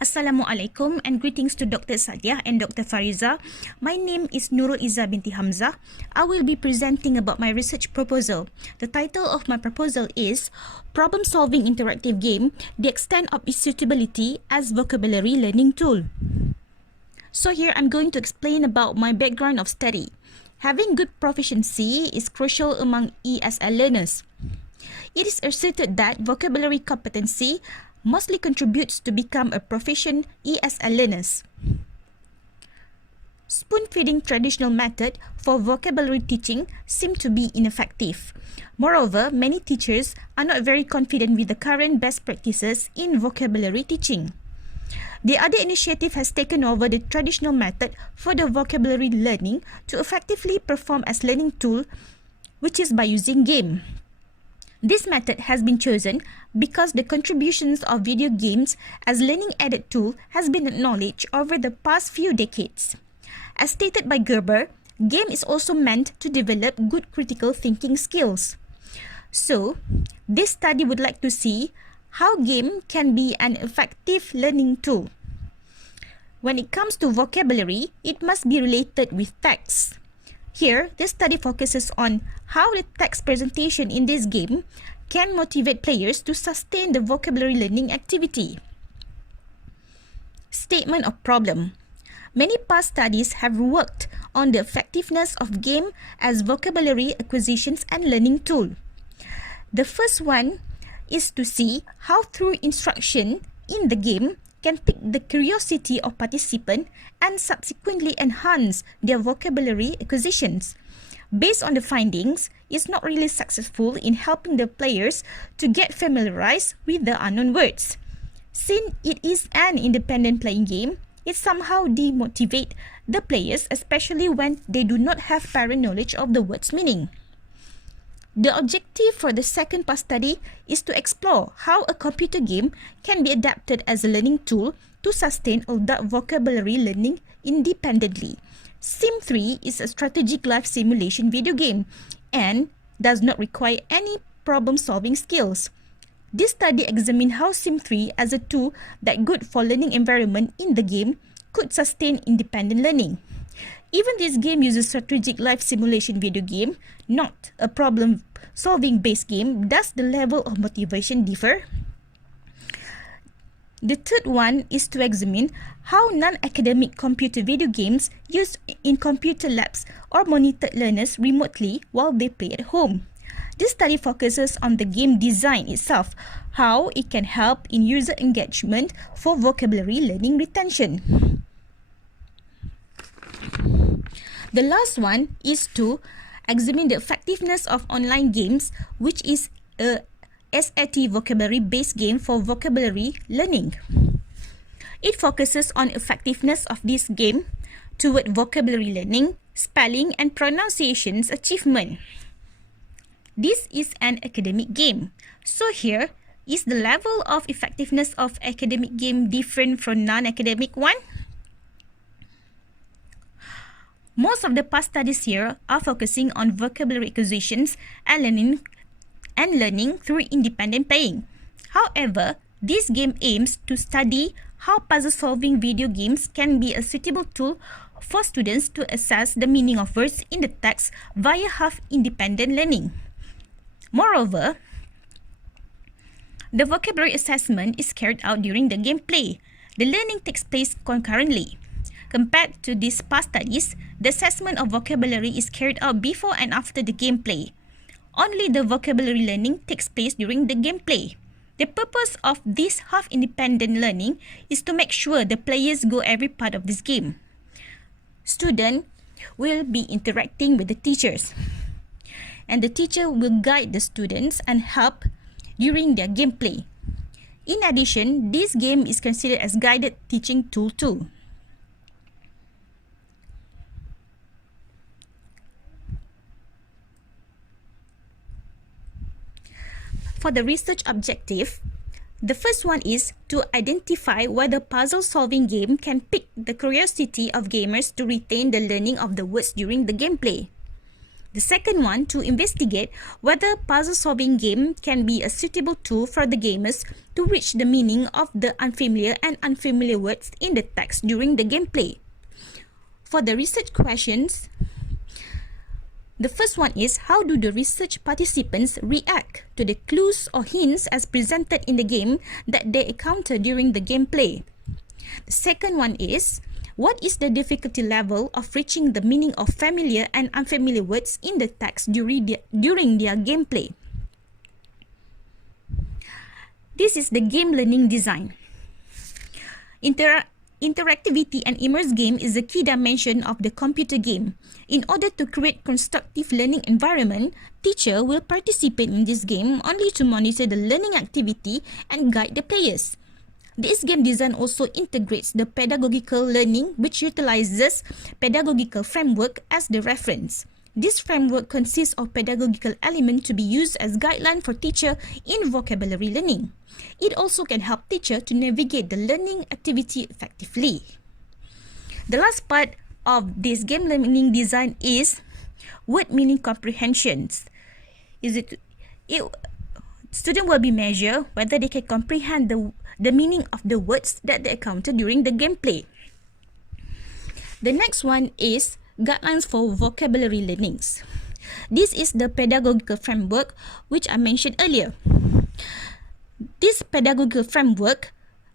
Assalamualaikum and greetings to Dr. Sadia and Dr. Fariza. My name is Nurul Izzah binti Hamzah. I will be presenting about my research proposal. The title of my proposal is Problem Solving Interactive Game, the Extent of its Suitability as Vocabulary Learning Tool. So here I'm going to explain about my background of study. Having good proficiency is crucial among ESL learners. It is asserted that vocabulary competency mostly contributes to become a proficient ESL learners. Spoon-feeding traditional method for vocabulary teaching seem to be ineffective. Moreover, many teachers are not very confident with the current best practices in vocabulary teaching. The other initiative has taken over the traditional method for the vocabulary learning to effectively perform as learning tool, which is by using game. This method has been chosen because the contributions of video games as learning aided tool has been acknowledged over the past few decades. As stated by Gerber, game is also meant to develop good critical thinking skills. So, this study would like to see how game can be an effective learning tool. When it comes to vocabulary, it must be related with text. Here, this study focuses on how the text presentation in this game can motivate players to sustain the vocabulary learning activity. Statement of problem. Many past studies have worked on the effectiveness of game as vocabulary acquisitions and learning tool. The first one is to see how through instruction in the game can pique the curiosity of participants and subsequently enhance their vocabulary acquisitions. Based on the findings, it's not really successful in helping the players to get familiarized with the unknown words. Since it is an independent playing game, it somehow demotivates the players, especially when they do not have prior knowledge of the word's meaning. The objective for the second part study is to explore how a computer game can be adapted as a learning tool to sustain adult vocabulary learning independently. Sim 3 is a strategic life simulation video game and does not require any problem-solving skills. This study examined how Sim 3 as a tool that good for learning environment in the game could sustain independent learning. Even this game uses strategic life simulation video game, not a problem-solving based game. Does the level of motivation differ? The third one is to examine how non-academic computer video games used in computer labs or monitored learners remotely while they play at home. This study focuses on the game design itself, how it can help in user engagement for vocabulary learning retention. The last one is to examine the effectiveness of online games, which is a SAT vocabulary-based game for vocabulary learning. It focuses on effectiveness of this game toward vocabulary learning, spelling, and pronunciations achievement. This is an academic game. So here, is the level of effectiveness of academic game different from non-academic one? Most of the past studies here are focusing on vocabulary acquisitions and learning through independent playing. However, this game aims to study how puzzle-solving video games can be a suitable tool for students to assess the meaning of words in the text via half-independent learning. Moreover, the vocabulary assessment is carried out during the gameplay. The learning takes place concurrently. Compared to these past studies, the assessment of vocabulary is carried out before and after the gameplay. Only the vocabulary learning takes place during the gameplay. The purpose of this half-independent learning is to make sure the players go every part of this game. Students will be interacting with the teachers, and the teacher will guide the students and help during their gameplay. In addition, this game is considered as guided teaching tool too. For the research objective, the first one is to identify whether puzzle-solving game can pique the curiosity of gamers to retain the learning of the words during the gameplay. The second one, to investigate whether puzzle-solving game can be a suitable tool for the gamers to reach the meaning of the unfamiliar and unfamiliar words in the text during the gameplay. For the research questions, the first one is, how do the research participants react to the clues or hints as presented in the game that they encounter during the gameplay? The second one is, what is the difficulty level of reaching the meaning of familiar and unfamiliar words in the text during their gameplay? This is the game learning design. Interactivity and immersive game is a key dimension of the computer game. In order to create constructive learning environment, teacher will participate in this game only to monitor the learning activity and guide the players. This game design also integrates the pedagogical learning, which utilizes pedagogical framework as the reference. This framework consists of pedagogical elements to be used as guideline for teacher in vocabulary learning. It also can help teacher to navigate the learning activity effectively. The last part of this game learning design is word meaning comprehensions. Student will be measured whether they can comprehend the meaning of the words that they encounter during the gameplay. The next one is guidelines for vocabulary learnings. This is the pedagogical framework which I mentioned earlier. This pedagogical framework,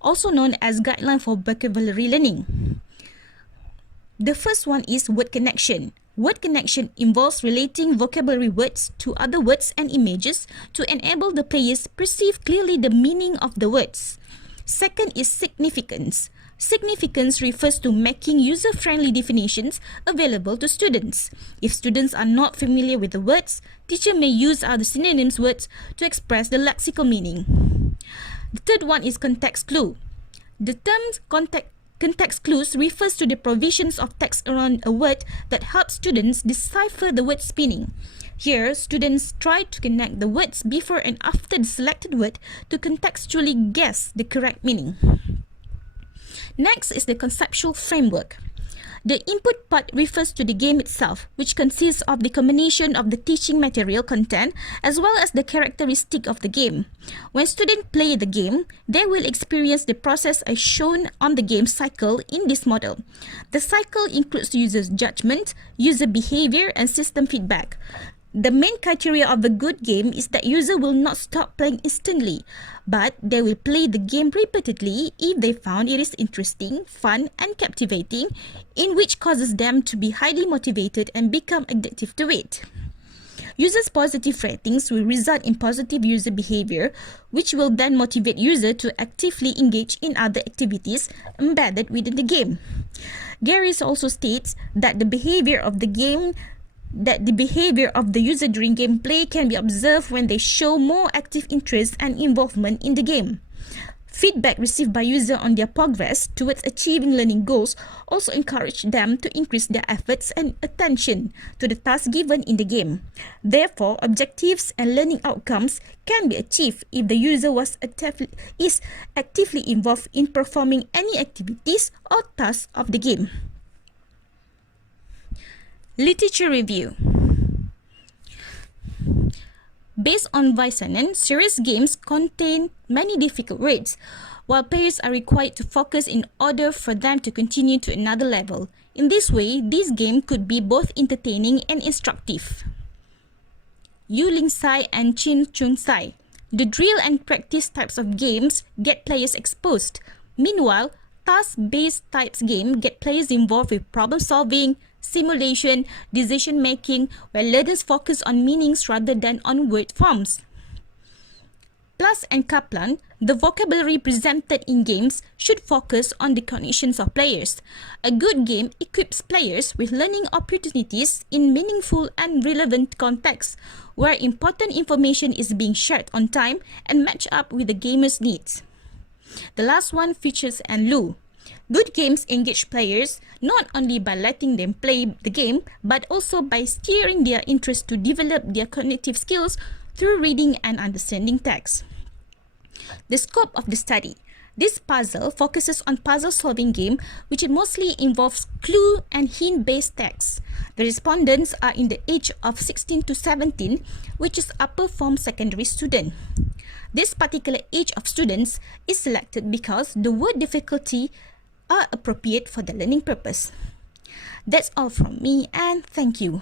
also known as guideline for vocabulary learning. The first one is word connection. Word connection involves relating vocabulary words to other words and images to enable the players perceive clearly the meaning of the words. Second is significance. Significance refers to making user-friendly definitions available to students. If students are not familiar with the words, teacher may use other synonyms words to express the lexical meaning. The third one is context clue. The term context clues refers to the provisions of text around a word that help students decipher the word's meaning. Here, students try to connect the words before and after the selected word to contextually guess the correct meaning. Next is the conceptual framework. The input part refers to the game itself, which consists of the combination of the teaching material content as well as the characteristic of the game. When students play the game, they will experience the process as shown on the game cycle in this model. The cycle includes user's judgment, user behavior, and system feedback. The main criteria of a good game is that user will not stop playing instantly, but they will play the game repeatedly if they found it is interesting, fun, and captivating, in which causes them to be highly motivated and become addictive to it. Users' positive ratings will result in positive user behavior, which will then motivate user to actively engage in other activities embedded within the game. Garris also states that the behavior of the user during gameplay can be observed when they show more active interest and involvement in the game. Feedback received by user on their progress towards achieving learning goals also encourage them to increase their efforts and attention to the task given in the game. Therefore, objectives and learning outcomes can be achieved if the user is actively involved in performing any activities or tasks of the game. Literature review. Based on Väisänen, serious games contain many difficult words, while players are required to focus in order for them to continue to another level. In this way, this game could be both entertaining and instructive. Yu Ling Sai and Chin Chung Sai. The drill and practice types of games get players exposed. Meanwhile, task-based types game get players involved with problem solving, simulation, decision making, where learners focus on meanings rather than on word forms. Plus and Kaplan, the vocabulary presented in games should focus on the cognitions of players. A good game equips players with learning opportunities in meaningful and relevant contexts, where important information is being shared on time and matched up with the gamer's needs. The last one features Anne Lu. Good games engage players not only by letting them play the game, but also by steering their interest to develop their cognitive skills through reading and understanding text. The scope of the study. This puzzle focuses on puzzle-solving game, which mostly involves clue and hint-based text. The respondents are in the age of 16 to 17, which is upper form secondary student. This particular age of students is selected because the word difficulty are appropriate for the learning purpose. That's all from me, and thank you.